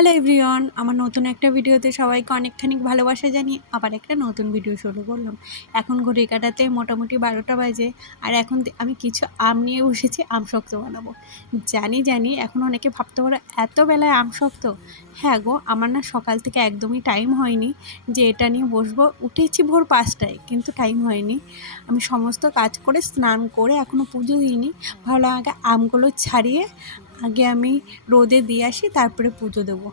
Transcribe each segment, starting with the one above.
Hello everyone আমার নতুন একটা ভিডিওতে সবাইকে অনেকখানি ভালোবাসা জানিয়ে আবার একটা নতুন ভিডিও শুরু করলাম। এখন ঘড়ি কাটাতে মোটামুটি বারোটা বাজে, আর এখন আমি কিছু আম নিয়ে বসেছি, আম শক্ত বানাবো। জানি জানি, এখন অনেকে ভাবতে পারো, এত বেলায় আম শক্ত? হ্যাঁ গো, আমার না সকাল থেকে একদমই টাইম হয়নি যে এটা নিয়ে বসবো। উঠেছি ভোর পাঁচটায়, কিন্তু টাইম হয়নি। আমি সমস্ত কাজ করে, স্নান করে এখনও পুজো দিইনি। ভাবলাম আগে আমগুলো ছাড়িয়ে আগে আমি রোদে দিয়ে আসি, তারপরে পুজো দেবো।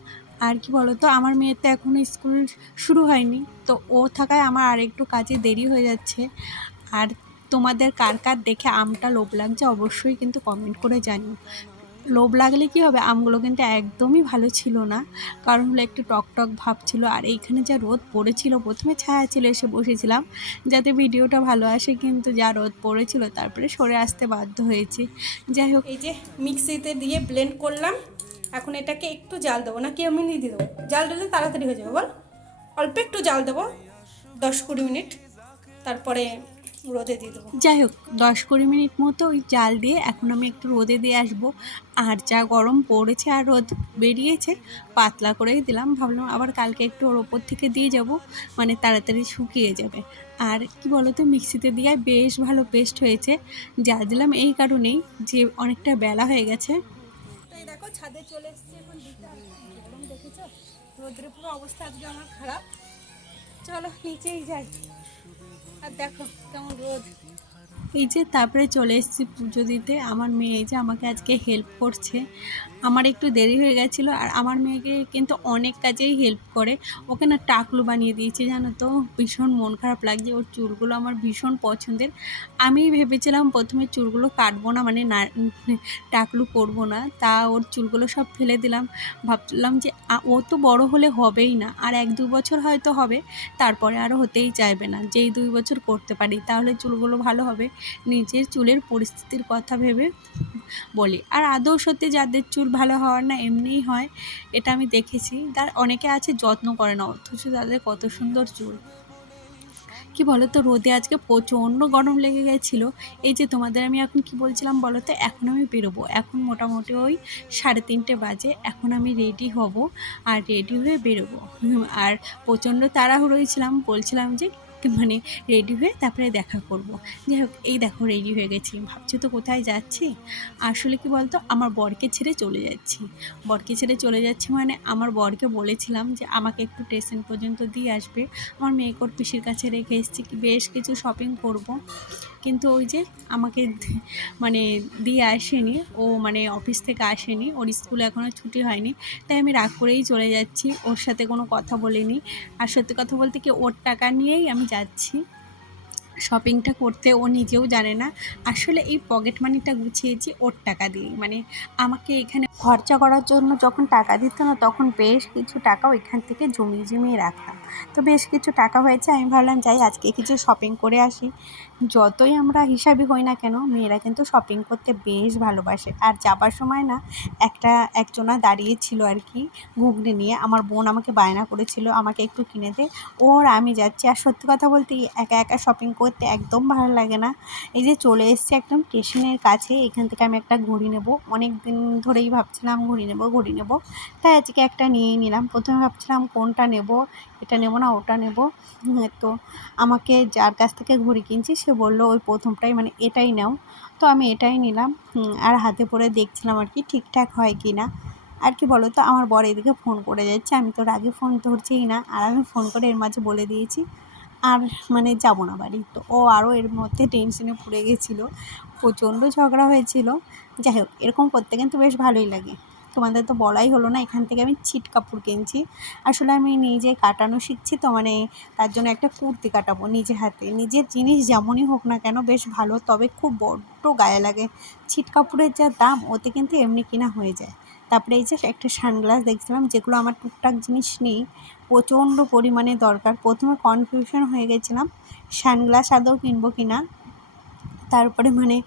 আর কি বলো তো আমার মেয়ের তো এখনও স্কুল শুরু হয়নি, তো ও থাকায় আমার আর একটু কাজে দেরি হয়ে যাচ্ছে। আর তোমাদের কার কার দেখে আমটা লোভ লাগছে অবশ্যই কিন্তু কমেন্ট করে জানিও। লোভ লাগলে কি হবে? আমগুলো কিন্তু একদমই ভালো ছিল না। কারণ হলো একটু টক টক ভাব ছিল। আর এইখানে যা রোদ পড়েছিল, প্রথমে ছায়া ছিল, এসে বসেছিলাম। যাতে ভিডিওটা ভালো আসে, কিন্তু যা রোদ পড়েছিল, তারপরে সরে আসতে বাধ্য হয়েছি। যাই হোক। এই যে মিক্সিতে দিয়ে ব্লেন্ড করলাম। এখন এটাকে একটু জাল দেবো। না কেউ আমি দিয়ে দেবো? জাল দিলে তাড়াতাড়ি হয়ে যাবে, বল। অল্প একটু জাল দেবো। দশ কুড়ি মিনিট। তারপরে রোদে দিয়ে দেবো। যাই হোক দশ কুড়ি মিনিট মতো ওই জাল দিয়ে এখন আমি একটু রোদে দিয়ে আসব। আর যা গরম পড়েছে আর রোদ বেরিয়েছে পাতলা করেই দিলাম। ভাবলাম আবার কালকে একটু ওর ওপর থেকে দিয়ে যাব মানে তাড়াতাড়ি শুকিয়ে যাবে। আর কি বলতো মিক্সিতে দিয়ে বেশ ভালো পেস্ট হয়েছে। জাল দিলাম এই কারণেই যে অনেকটা বেলা হয়ে গেছে। দেখো ছাদে চলে এসেছি এখন গরম দেখেছ? রোদ্রের পুরো অবস্থা আজকে আমার খারাপ। চলো নিচেই যাই। আর দেখো কেমন রোদ এই যে তারপরে চলে এসেছি পুজো দিতে আমার মেয়ে এই যে আমাকে আজকে হেল্প করছে। আমার একটু দেরি হয়ে গেছিল আর আমার মেয়েকে কিন্তু অনেক কাজেই হেল্প করে। ওকে না টাকলু বানিয়ে দিয়েছে, জানো তো? ভীষণ মন খারাপ লাগছে। ওর চুলগুলো আমার ভীষণ পছন্দের। আমি ভেবেছিলাম প্রথমে চুলগুলো কাটবো না মানে না টাকলু করব না। তা ওর চুলগুলো সব ফেলে দিলাম। ভাবলাম যে ও তো বড় হলে হবেই না। আর এক দু বছর হয়তো হবে। তারপরে আরও হতেই চাইবে না। যেই দুই বছর করতে পারি, তাহলে চুলগুলো ভালো হবে। নিজের চুলের পরিস্থিতির কথা ভেবে বলি। আর আদৌ সত্যি যাদের চুল ভালো হওয়ার না এমনিই হয়, এটা আমি দেখেছি। তার অনেকে আছে যত্ন করে না, অথচ তাদের কত সুন্দর চুল। কি বলো তো রোদে আজকে প্রচণ্ড গরম লেগে গেছিল। এই যে তোমাদের আমি এখন কি বলছিলাম বলো তো এখন আমি বেরোবো। এখন মোটামুটি ওই সাড়ে তিনটে বাজে, এখন আমি রেডি হব আর রেডি হয়ে বেরোবো। আর প্রচণ্ড তাড়াহুড়োই ছিলাম, বলছিলাম যে মানে রেডি হয়ে তারপরে দেখা করব। যাই হোক, এই দেখো রেডি হয়ে গেছি। ভাবছি তো কোথায় যাচ্ছি? আসলে কি বলতো, আমার বরকে ছেড়ে চলে যাচ্ছি। বরকে ছেড়ে চলে যাচ্ছি মানে আমার বরকে বলেছিলাম যে, আমাকে একটু স্টেশন পর্যন্ত দিয়ে আসবে। আমার মেয়েকে ওর পিসির কাছে রেখে এসেছি বেশ কিছু শপিং করব। কিন্তু ওই যে আমাকে মানে দিয়ে আসেনি। ও মানে অফিস থেকে আসেনি। ওর স্কুল এখনও ছুটি হয়নি। তাই আমি রাগ করেই চলে যাচ্ছি। ওর সাথে কোনো কথা বলিনি। আর সত্যি কথা বলতে কি, ওর টাকা নিয়েই আমি যাচ্ছি। শপিংটা করতে ও নিজেও জানে না। আসলে এই পকেট মানিটা গুছিয়েছি ওর টাকা দিয়ে মানে আমাকে এখানে খরচা করার জন্য যখন টাকা দিত না, তখন বেশ কিছু টাকা ওইখান থেকে জমিয়ে জমিয়ে রাখতাম। তো বেশ কিছু টাকা হয়েছে, আমি ভাবলাম, যাই, আজকে কিছু শপিং করে আসি। যতই আমরা হিসাবই হই না কেন, মেয়েরা কিন্তু শপিং করতে বেশ ভালোবাসে। আর যাবার সময় না, একটা, একজনা দাঁড়িয়েছিল আর কি, ঘুগনি নিয়ে। আমার বোন আমাকে বায়না করেছিল, আমাকে একটু কিনে দে। ওর আমি যাচ্ছি। আর সত্যি কথা বলতে, একা একা শপিং করতে একদম ভালো লাগে না। এই যে চলে এসেছি একদম স্টেশনের কাছে, এখান থেকে আমি একটা ঘড়ি নেব। অনেক দিন ধরেই ভাবছিলাম ঘড়ি নেব ঘড়ি নেব। তাই আজকে একটা নিয়েই নিলাম। প্রথমে ভাবছিলাম কোনটা নেব, এটা নেব না, ওটা নেব। তো আমাকে যার কাছ থেকে ঘড়ি কিনছি, সে বলল, ওই প্রথমটাই মানে এটাই নাও। তো আমি এটাই নিলাম। আর হাতে পরে দেখছিলাম আর কি ঠিকঠাক হয় কি না। আর কি বলো তো, আমার বর এদিকে ফোন করে যাচ্ছে। আমি তো আগে ফোন ধরছিই না। আর আমি ফোন করে এর মাঝে বলে দিয়েছি আর মানে যাব না বাড়ি। তো ও আরও এর মধ্যে টেনশনে পড়ে গেছিল। প্রচণ্ড ঝগড়া হয়েছিল। যাই হোক, এরকম করতে কিন্তু বেশ ভালোই লাগে। তোমাদের তো বলাই হলো না, এখান থেকে আমি ছিট কাপড় কিনছি। আসলে আমি নিজে কাটানো শিখছি তো মানে তার জন্য একটা কুর্তি কাটাবো নিজে হাতে। নিজের জিনিস যেমনই হোক না কেন বেশ ভালো, তবে খুব বড্ড গায়ে লাগে। ছিট কাপড়ের যা দাম, ওতে কিন্তু এমনি কিনা হয়ে যায়। তারপরে এই যে একটা সানগ্লাস দেখছিলাম, যেগুলো আমার টুকটাক জিনিস নেই, প্রচণ্ড পরিমাণে দরকার। প্রথমে কনফিউশন হয়ে গেছিলাম, সানগ্লাস আদৌ কিনবো কি না তারপরে মানে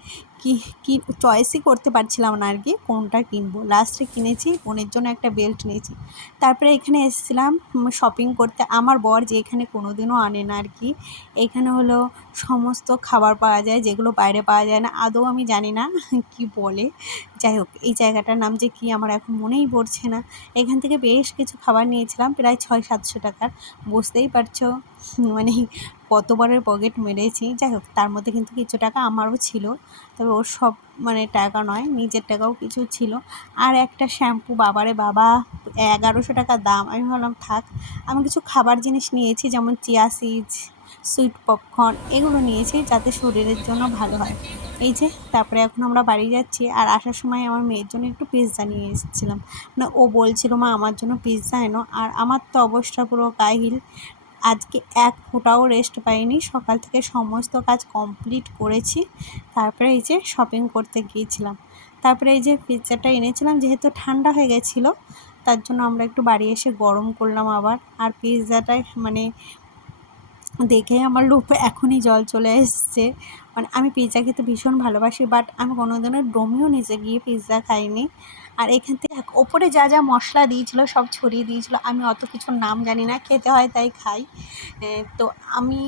কি কি চয়েসই করতে পারছিলাম না আর কি কোনটা কিনবো। লাস্টে কিনেছি বোনের জন্য একটা বেল্ট নিয়েছি। তারপরে এখানে এসেছিলাম শপিং করতে। আমার বর যে এখানে কোনো দিনও আনে না আর কি এখানে হলো সমস্ত খাবার পাওয়া যায়, যেগুলো বাইরে পাওয়া যায় না। আদৌ আমি জানি না কি বলে। যাই হোক, এই জায়গাটার নাম যে কি আমার এখন মনেই পড়ছে না। এখান থেকে বেশ কিছু খাবার নিয়েছিলাম, প্রায় ছয় সাতশো টাকার। বুঝতেই পারছ মানে কতবারের পকেট মেরেছি। যাই হোক, তার মধ্যে কিন্তু কিছু টাকা আমারও ছিল। তবে ওর সব মানে টাকা নয়, নিজের টাকাও কিছু ছিল। আর একটা শ্যাম্পু, বাবারে বাবা, এগারোশো টাকা দাম। আমি ভাবলাম, থাক, আমি কিছু খাবার জিনিস নিয়েছি, যেমন চিয়া সিজ সুইট পপকর্ন, এগুলো নিয়েছি যাতে শরীরের জন্য ভালো হয়। এই যে, তারপরে এখন আমরা বাড়ি যাচ্ছি আর আসার সময় আমার মেয়ের জন্য একটু পিৎজা নিয়ে এসেছিলাম। মানে ও বলছিল, মা, আমার জন্য পিৎজা এনো। আর আমার তো অবস্থা পুরো কাহিল আজকে এক ফোঁটাও রেস্ট পাইনি। সকাল থেকে সমস্ত কাজ কমপ্লিট করেছি। তারপরে এই যে শপিং করতে গিয়েছিলাম। তারপরে এই যে পিৎজাটা এনেছিলাম, যেহেতু ঠান্ডা হয়ে গেছিল, তার জন্য আমরা একটু বাড়ি এসে গরম করলাম আবার। আর পিৎজাটায় মানে দেখে আমার লোভ এখনই জল চলে এসছে। মানে আমি পিৎজা খেতে ভীষণ ভালোবাসি বাট আমি কোনো দিনও ডোমিও নিচে গিয়ে পিৎজা খাইনি। আর এখান থেকে ওপরে যা যা মশলা দিয়েছিলো, সব ছড়িয়ে দিয়েছিলো। আমি অত কিছুর নাম জানি না, খেতে হয় তাই খাই। তো আমি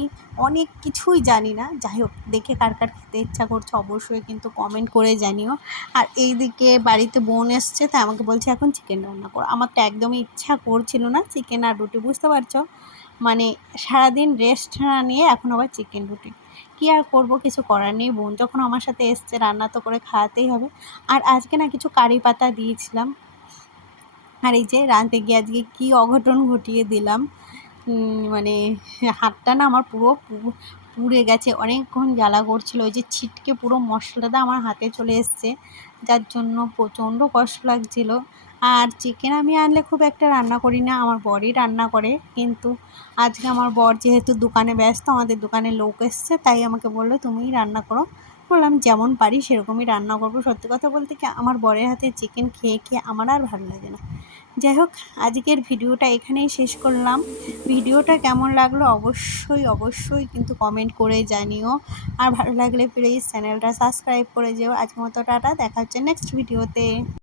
অনেক কিছুই জানি না। যাই হোক, দেখে কার কার খেতে ইচ্ছা করছে অবশ্যই কিন্তু কমেন্ট করে জানিও। আর এইদিকে বাড়িতে বোন এসছে, তাই আমাকে বলছে, এখন চিকেন রান্না করো। আমার তো একদমই ইচ্ছা করছিল না চিকেন আর রুটি, বুঝতে পারছ? মানে সারাদিন রেস্ট না নিয়ে এখন আবার চিকেন রুটি। কী আর করব, কিছু করার নেই। বোন যখন আমার সাথে এসছে, রান্না তো করে খাওয়াতেই হবে। আর আজকে না কিছু কারি পাতা দিয়েছিলাম। আর এই যে রাঁধতে গিয়ে আজকে কী অঘটন ঘটিয়ে দিলাম। মানে হাতটা না আমার পুরো পুড়ে গেছে। অনেকক্ষণ জ্বালা করছিল। ওই যে ছিটকে পুরো মশলাটা আমার হাতে চলে এসছে। যার জন্য প্রচণ্ড কষ্ট লাগছিল। আর চিকেন আমি আনলে খুব একটা রান্না করি না, আমার বরই রান্না করে। কিন্তু আজকে আমার বর যেহেতু দোকানে ব্যস্ত, আমাদের দোকানে লোক এসছে, তাই আমাকে বলল, তুমিই রান্না করো। বললাম, যেমন পারি সেরকমই রান্না করব। সত্যি কথা বলতে কি, আমার বরের হাতে চিকেন খেয়ে খেয়ে আমার আর ভালো লাগে না। যাই হোক, আজকের ভিডিওটা এখানেই শেষ করলাম। ভিডিওটা কেমন লাগল অবশ্যই অবশ্যই কিন্তু কমেন্ট করে জানিও। আর ভালো লাগলে প্লিজ চ্যানেলটা সাবস্ক্রাইব করে যেও। আজকের মতো টাটা, দেখা হচ্ছে নেক্সট ভিডিওতে